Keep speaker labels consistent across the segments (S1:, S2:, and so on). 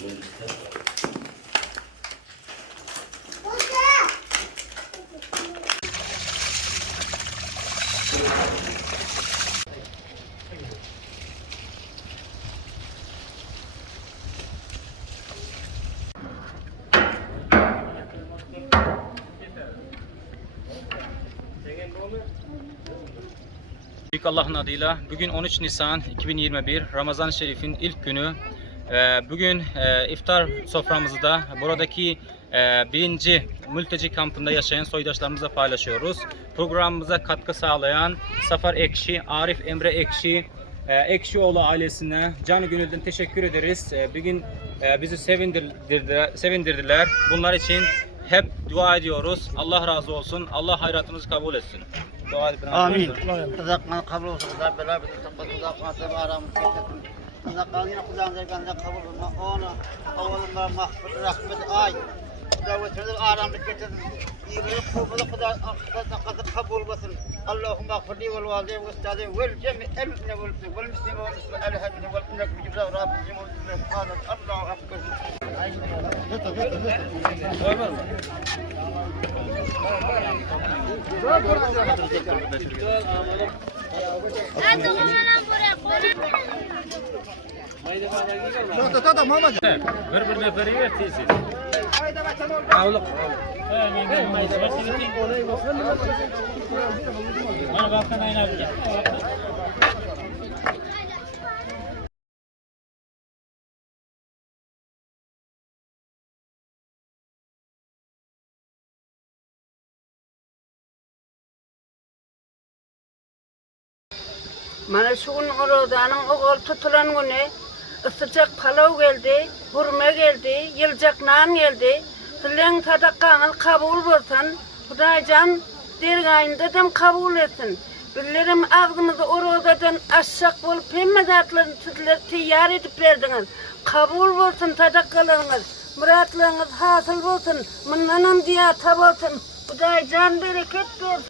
S1: Büyük Allah'ın adıyla bugün 13 Nisan 2021 Ramazan-ı Şerif'in ilk günü. Ee, bugün e, iftar soframızı da buradaki e, birinci mülteci kampında yaşayan soydaşlarımızla paylaşıyoruz. Programımıza katkı sağlayan Safar Ekşi, Arif Emre Ekşi, e, Ekşioğlu ailesine canı gönülden teşekkür ederiz. Bugün bizi sevindirdiler. Bunlar için hep dua ediyoruz. Allah razı olsun. Allah hayratınızı kabul etsin. Dua edin.
S2: Amin. Rızakman kabul olsun. Rabbi Rabbi. Rabbi Rabbi. Rabbi Rabbi. نقالين خدان درگان قبول ما أنا أول ما محفظ رحمة آي. دعوت الآرام لكتب يرقوا بلقدا قد قبول وثن. اللهم اغفر لي والوالدين واستاذي والجميع المؤمنين والمسلمين والمسلمين الهدي والملك بجبل رب الجمهور سبحانك الله اكبر
S1: أدعو من bir neferi ver tesis. Avlık. Bana bakın ayna bir.
S3: Mana şu gün Orodanın oğul tutulan günü ısıcak palav geldi, hurma geldi, yılcak nan geldi. Dilen tadakkanız kabul olsun. Hudacan dergayın dedem kabul etsin. Billerim ağzımızı Orodadan aşağı bolup hemme zatlarını sizler tiyar edip verdiniz. Kabul olsun tadakkalarınız. Muratlarınız hasıl olsun. Mınlanın diye tab olsun. Hudacan bereket versin.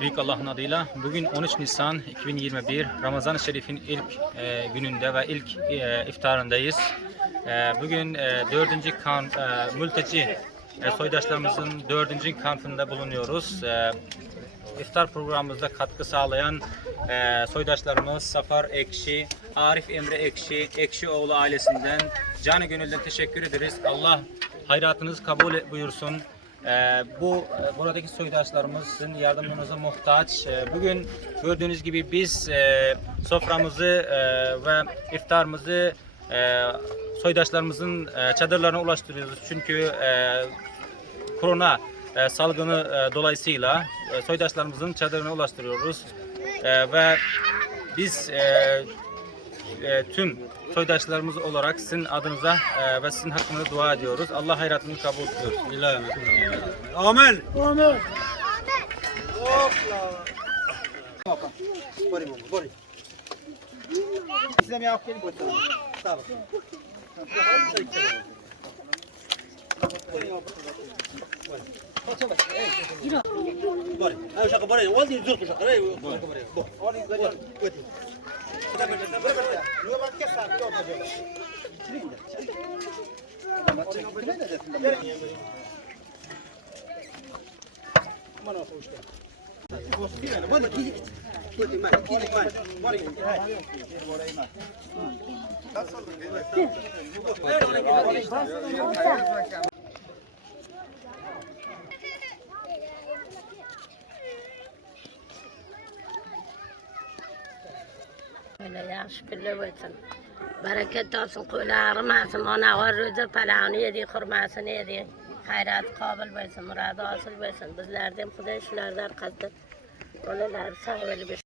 S1: Büyük Allah'ın adıyla bugün 13 Nisan 2021 Ramazan-ı Şerif'in ilk e, gününde ve ilk e, iftarındayız. E, bugün e, dördüncü kamp, e, mülteci e, soydaşlarımızın dördüncü kampında bulunuyoruz. E, iftar programımızda katkı sağlayan e, soydaşlarımız Safar Ekşi, Arif Emre Ekşi, Ekşioğlu ailesinden canı gönülden teşekkür ederiz. Allah hayratınızı kabul buyursun. Ee, bu e, buradaki soydaşlarımız sizin yardımınıza muhtaç. Ee, bugün gördüğünüz gibi biz e, soframızı e, ve iftarımızı e, soydaşlarımızın çadırlarına ulaştırıyoruz. Çünkü korona salgını dolayısıyla e, soydaşlarımızın çadırına ulaştırıyoruz. Ve biz e, tüm soydaşlarımız olarak sizin adınıza e, ve sizin hakkınızda dua ediyoruz. Allah hayratını kabul etsin. İlahi.
S4: Amen.
S2: Bori bori bori. İslam ya okey bori. Tamam.
S4: Bari. Ay şaka bari. Waldi zor ku şaka. Ay şaka bari. Bana hoş geldin. Nasıl
S5: oldu? Böyle yaş bilemesin. Bereket olsun, kule ağrımasın. Ona var rüzü palanı yedi, hurmasını yedi. Hayrat kabul bo'lsin, muradi hosil bo'lsin. Bizlarni ham Xudo shulardan qattiq bolalar sog' bo'lib